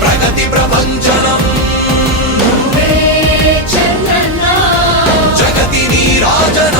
ప్రగతి చంద్రన్న జగతి నీరాజనం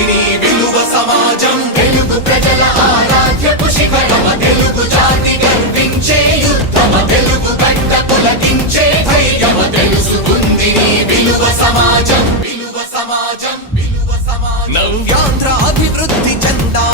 తెలుసుకుంది విలువ సమాజం. తెలుగు ప్రజల ఆరాధ్యపు శిఖరమ తెలుగు జాతి గర్వించే యుద్ధమ తెలుగు గడ్డ పులకించే ధైర్యమ తెలుసుకుంది విలువ సమాజం. విలువ సమాజం విలువ సమాజం. నవ్యాంధ్ర అభివృద్ధి చెందా